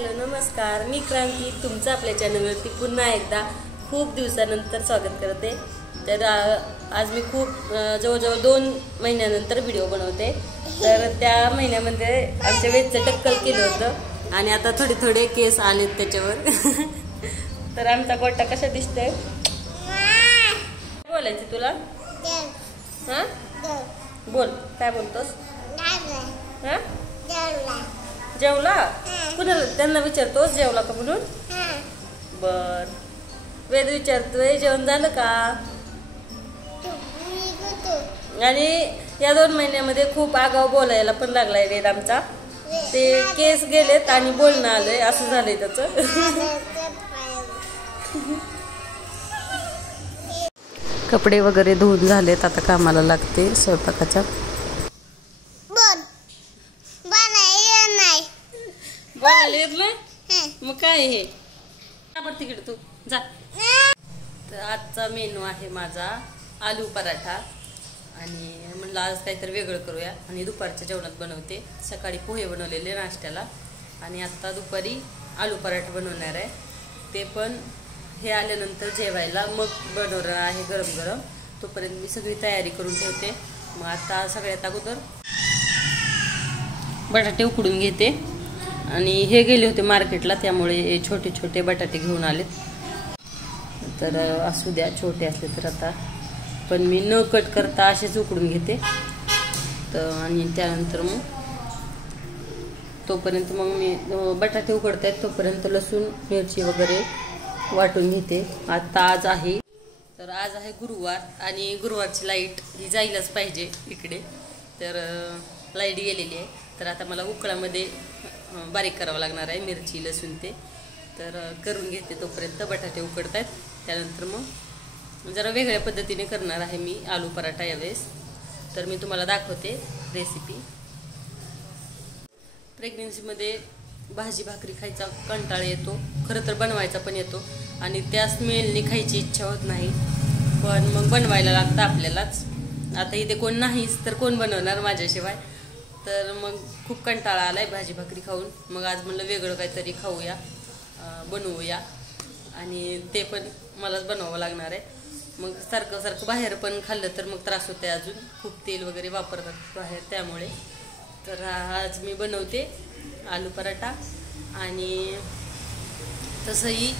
Hello नमस्कार, मी क्रांती तुमचं आपल्या चॅनलवरती पुन्हा एकदा खूप दिवसानंतर स्वागत करते। तर आज मी खूप जवळजवळ 2 महिन्यानंतर व्हिडिओ बनवते। तर त्या महिन्यामध्ये आमच्या वेदचं टक्कल केलं होतं आणि आता थोडे थोडे केस आलेत त्याच्यावर। तर आमचा गोटा कसा दिसतोय बोलायचं तुला? हां बोल, काय बोलतोस? हां जेवला? कुणाला त्यांना विचारतोस जेवला का म्हणून? बर, वेद विचारतोय जेवण झालं का? आणि या 2 महिन्यामध्ये खूप आगाव बोलायला पण लागलाय वेद आमचा। ते केस गेलेत आणि बोलणं आलंय, असं झालंय त्याचं। कपडे वगैरे धुवून झालेत, आता कामाला लागते स्वयंपाकाच्या। बोलायला येत नाही मग काय हे? तिकडे तू जा। तर आजचा मेनू आहे माझा आलू पराठा आणि म्हणलं आज काहीतरी वेगळं करूया आणि दुपारच्या जेवणात बनवते। सकाळी पोहे बनवलेले नाश्त्याला आणि आता दुपारी आलू पराठा बनवणार आहे। ते पण हे आल्यानंतर जेवायला मग बनवणार आहे गरम गरम। तोपर्यंत मी सगळी तयारी करून ठेवते। मग आता सगळ्यात अगोदर बटाटे उकडून घेते आणि हे गेले होते मार्केटला, त्यामुळे छोटे छोटे बटाटे घेऊन आलेत। तर असू द्या, छोटे असले तर आता पण मी न कट करता असेच उकडून घेते। तर आणि त्यानंतर मग तोपर्यंत मग मी बटाटे उकडत आहेत तोपर्यंत लसूण मिरची वगैरे वाटून घेते। आता आज आहे गुरुवार आणि गुरुवारची लाईट ही जायलाच पाहिजे इकडे। तर लाईट गेलेली आहे, तर आता मला उकळामध्ये बारीक करावं लागणार आहे मिरची लसूण ते। तर करून घेते तोपर्यंत बटाटे उकडत आहेत। त्यानंतर मग जरा वेगळ्या पद्धतीने करणार आहे मी आलू पराठा यावेळेस। तर मी तुम्हाला दाखवते रेसिपी। प्रेग्नेन्सीमध्ये भाजी भाकरी खायचा कंटाळा येतो, खरं तर बनवायचा पण येतो आणि त्या स्मेलने खायची इच्छा होत नाही, पण मग बनवायला लागतं आपल्यालाच। आता इथे कोण नाहीच तर कोण बनवणार माझ्याशिवाय। तर मग खूप कंटाळा आलाय भाजी भाकरी खाऊन। मग आज म्हणलं वेगळं काहीतरी खाऊया, बनवूया आणि ते पण मलाच बनवावं लागणार आहे। मग सारखं सारखं बाहेर पण खाल्लं तर मग त्रास होते, अजून खूप तेल वगैरे वापरतात बाहेर त्यामुळे। तर आज मी बनवते आलू पराठा आणि तसंही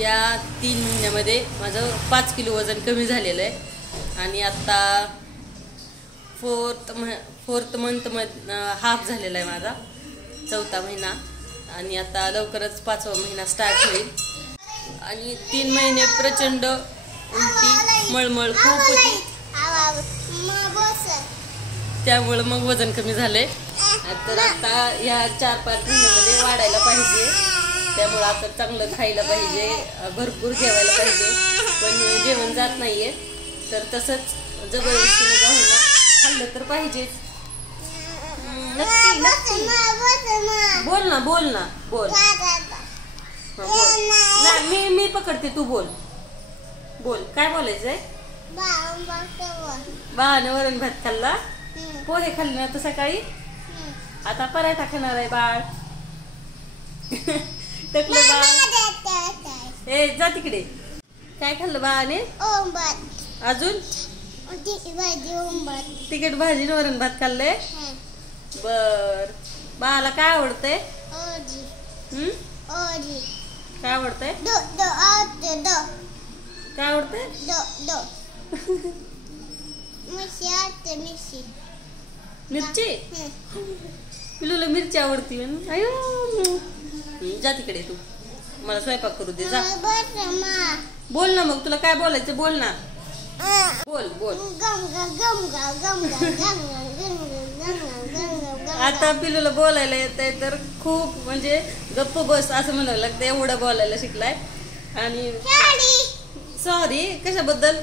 या 3 महिन्यामध्ये माझं 5 किलो वजन कमी झालेलं आहे आणि आता 4th मंथ हाफ झालेला आहे माझा, 4था महिना आणि आता लवकरच 5वा महिना स्टार्ट होईल। आणि 3 महिने प्रचंड उलटी मळमळ खूप होती, त्यामुळं मग वजन कमी झालंय। तर आता या 4-5 महिन्यामध्ये वाढायला पाहिजे, त्यामुळं आता चांगलं खायला पाहिजे, भरपूर जेवायला पाहिजे, पण जेवण जात नाहीये। तर तसंच जबरदस्तीने का होईना खाल्लं तर पाहिजेच। नक्की नक्की बोल ना बोल ना बोल नाही, मी पकडते, तू बोल बोल। काय बोलायचंय? बाळानं वरण भात खाल्ला, पोहे खाल्ले ना तू सकाळी, आता पराठा खाणार आहे बाळ। टकलं बाळ ए जा तिकडे। काय खाल्लं बाळाने? अजून तिखट भाजी वरण भात खाल्लंय। बर, बाळाला काय आवडतंय? काय आवडतंय? काय आवडतंय? मिरची? पिलूला मिरची आवडती? अयो जा तिकडे, तू मला स्वयंपाक करू दे जा। बोल ना मग, तुला काय बोलायचं बोल ना, बोल बोल। आता पिलूला बोलायला येतंय तर खूप म्हणजे गप्प बस असं म्हणायला लागतं, एवढं बोलायला शिकलाय। आणि सॉरी कशाबद्दल?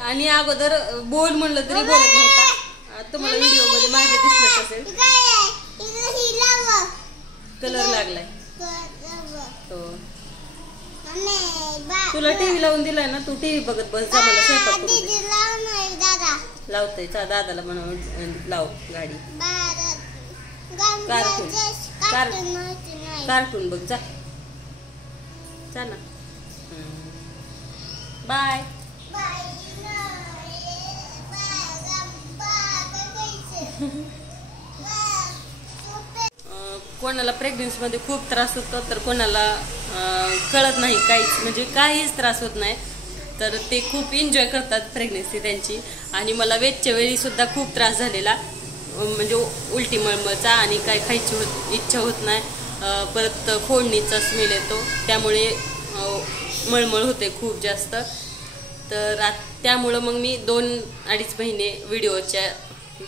आणि अगोदर बोल म्हणलं तरी बोलत नव्हता। तुम्हाला व्हिडिओ मध्ये मागे दिसत असेल, कलर लागलाय तो। तुला टीव्ही लावून दिलाय ना, तू टीव्ही बघत बस जा, मला स्वयंपाक करू दे। लावतोय दादाला म्हणून लाव गाडी कार्टून। कार्टून बघ जा जा ना. बाय. कोणाला प्रेग्नन्सीमध्ये खूप त्रास होतो तर कोणाला कळत नाही काहीच, म्हणजे काहीच त्रास होत नाही. तर ते खूप एन्जॉय करतात प्रेग्नन्सी त्यांची. आणि मला वेजच्या वेळी सुद्धा खूप त्रास झालेला, म्हणजे उलटी मळमळचा आणि काय खायची इच्छा होत नाही. परत फोडणीचा स्मेल येतो, त्यामुळे मळमळ होते खूप जास्त. तर त्यामुळं मग मी 2-2.5 महिने व्हिडिओच्या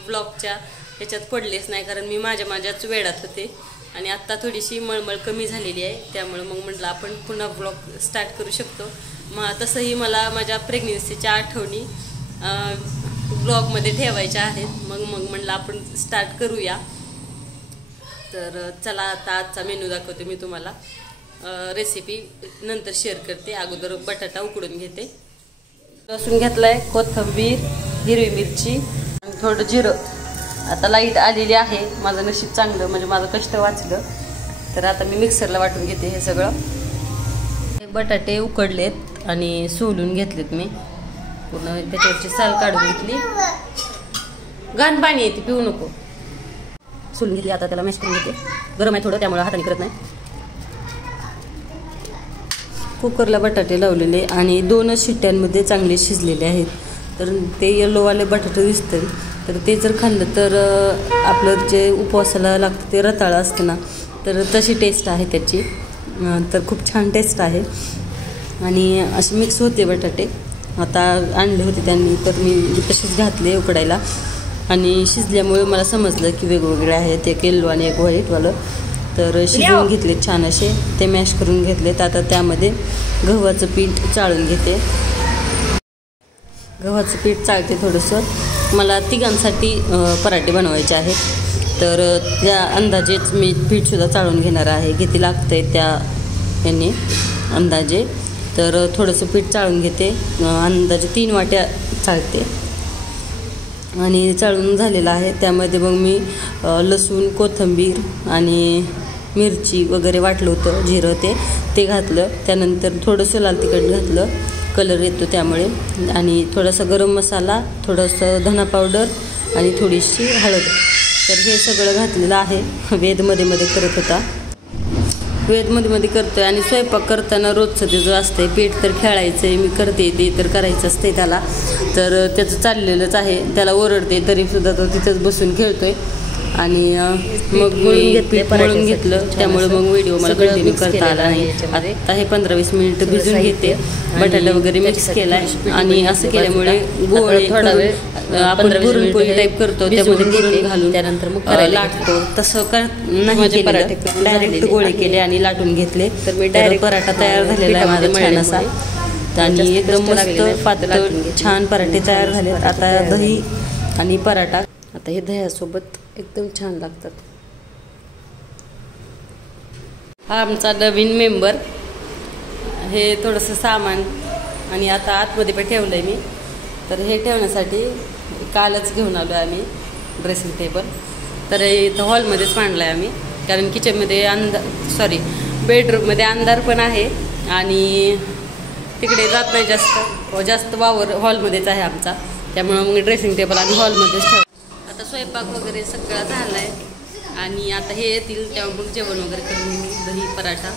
ब्लॉगच्या ह्याच्यात पडलेच नाही, कारण मी माझ्याच वेळात होते. आणि आत्ता थोडीशी मळमळ कमी झालेली आहे, त्यामुळं मग म्हटलं आपण पुन्हा ब्लॉग स्टार्ट करू शकतो. तसंही मला माझ्या प्रेग्नेन्सीच्या आठवणी ब्लॉगमध्ये ठेवायच्या आहेत. मग म्हटलं आपण स्टार्ट करूया. तर चला आता आजचा मेनू दाखवते मी तुम्हाला. रेसिपी नंतर शेअर करते. अगोदर बटाटा उकडून घेते. लसूण घेतलाय, कोथिंबीर, हिरवी मिरची आणि थोडं जिरं. आता लाईट आलेली आहे, माझं नशीब चांगलं, म्हणजे माझं कष्ट वाचलं. तर आता मी मिक्सरला वाटून घेते हे सगळं. हे बटाटे उकडलेत आणि सोलून घेतलेत मी पूर्ण, त्याच्यावरची साल काढून घेतली. घाण पाणी येते, पिऊ नको. सोलून घेतली. आता त्याला मॅश करून घेते. गरम आहे थोडं, त्यामुळे हाताने करत नाही. कुकरला बटाटे लावलेले आणि 2च शिट्ट्यांमध्ये चांगले शिजलेले आहेत. तर ते येलोवाले बटाटे दिसतात, तर ते जर खाल्लं तर आपलं जे उपवासाला लागतं ते रताळं असतं ना, तर तशी टेस्ट आहे त्याची. तर खूप छान टेस्ट आहे. आणि असे मिक्स होते बटाटे. आता आणले होते त्यांनी, तर मी तसेच घातले उकडायला. आणि शिजल्यामुळे मला समजलं की वेगवेगळे आहेत, एक येल्लो आणि एक व्हाईटवालं. तर शिजवून घेतले छान असे, ते मॅश करून घेतलेत. आता त्यामध्ये गव्हाचं पीठ चाळून घेते. गव्हाचं पीठ चाळते थोडंसं. मला तिघांसाठी पराठे बनवायचे आहेत, तर त्या अंदाजेच मी पीठसुद्धा चाळून घेणार आहे. किती लागतं आहे त्या याने अंदाजे. तर थोडंसं पीठ चाळून घेते, अंदाजे 3 वाट्या चाळते. आणि चाळून झालेलं आहे. त्यामध्ये मग मी लसूण, कोथिंबीर आणि मिरची वगैरे वाटलं होतं, जिरं ते घातलं. त्यानंतर थोडंसं लाल तिखट घातलं, कलर येतो त्यामुळे. आणि थोडासा गरम मसाला, थोडंसं धना पावडर आणि थोडीशी हळद. तर हे सगळं घातलेलं आहे. वेद मध्ये करत होता, वेद मध्ये करतोय. आणि स्वयंपाक करताना रोजचं त्याचं असतंय, पीठ तर खेळायचं आहे, मी करते ते तर करायचं असतंय त्याला. तर त्याचं चाललेलंच आहे. त्याला ओरडते तरीसुद्धा तो तिथंच बसून खेळतोय. आणि मग मी पीठ मळून घेतलं, त्यामुळे मग व्हिडिओ मला कंटिन्यू करता आला नाही. आता हे 15-20 मिनिटं भिजून घेते. बटाटा वगैरे मिक्स केलाय आणि असं केल्यामुळे गोळे थोडा वेळ आपण पुरणपोळी टाईप करतो त्यामध्ये पुरण घालून त्यानंतर मग लाटतो, तसं नाही केलं. डायरेक्ट गोळे केले आणि लाटून घेतले. तर मी डायरेक्ट पराठा तयार झालेला आहे माझा छान असा. आणि एकदम मस्त पातळ छान पराठे तयार झाले. आता दही आणि पराठा, आता हे दह्यासोबत एकदम छान लागतात. हा आमचा नवीन मेंबर. हे थोडंसं सामान आणि आता आतमध्ये पण ठेवलं आहे मी. तर हे ठेवण्यासाठी कालच घेऊन आलो आहे आम्ही ड्रेसिंग टेबल. तर इथं हॉलमध्येच मांडलं आहे आम्ही, कारण किचनमध्ये बेडरूममध्ये अंधार पण आहे आणि तिकडे जात नाही जास्त वावर हॉलमध्येच आहे आमचा. त्यामुळं मग ड्रेसिंग टेबल आम्ही हॉलमध्येच ठेवतो. आता स्वयंपाक वगैरे सगळा झाला आहे आणि आता हे येतील तेव्हा मग जेवण वगैरे करून दही पराठा.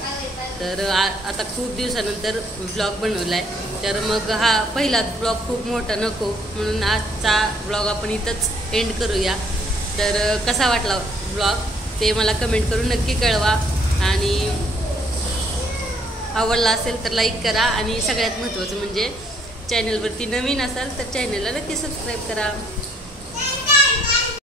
तर आता खूप दिवसानंतर ब्लॉग बनवला आहे, तर मग हा पहिलाच ब्लॉग खूप मोठा नको, म्हणून आजचा ब्लॉग आपण इथंच एंड करूया. तर कसा वाटला ब्लॉग ते मला कमेंट करून नक्की कळवा. आणि आवडला असेल तर लाईक करा. आणि सगळ्यात महत्त्वाचं म्हणजे चॅनलवरती नवीन असाल तर चॅनलला नक्की सबस्क्राईब करा.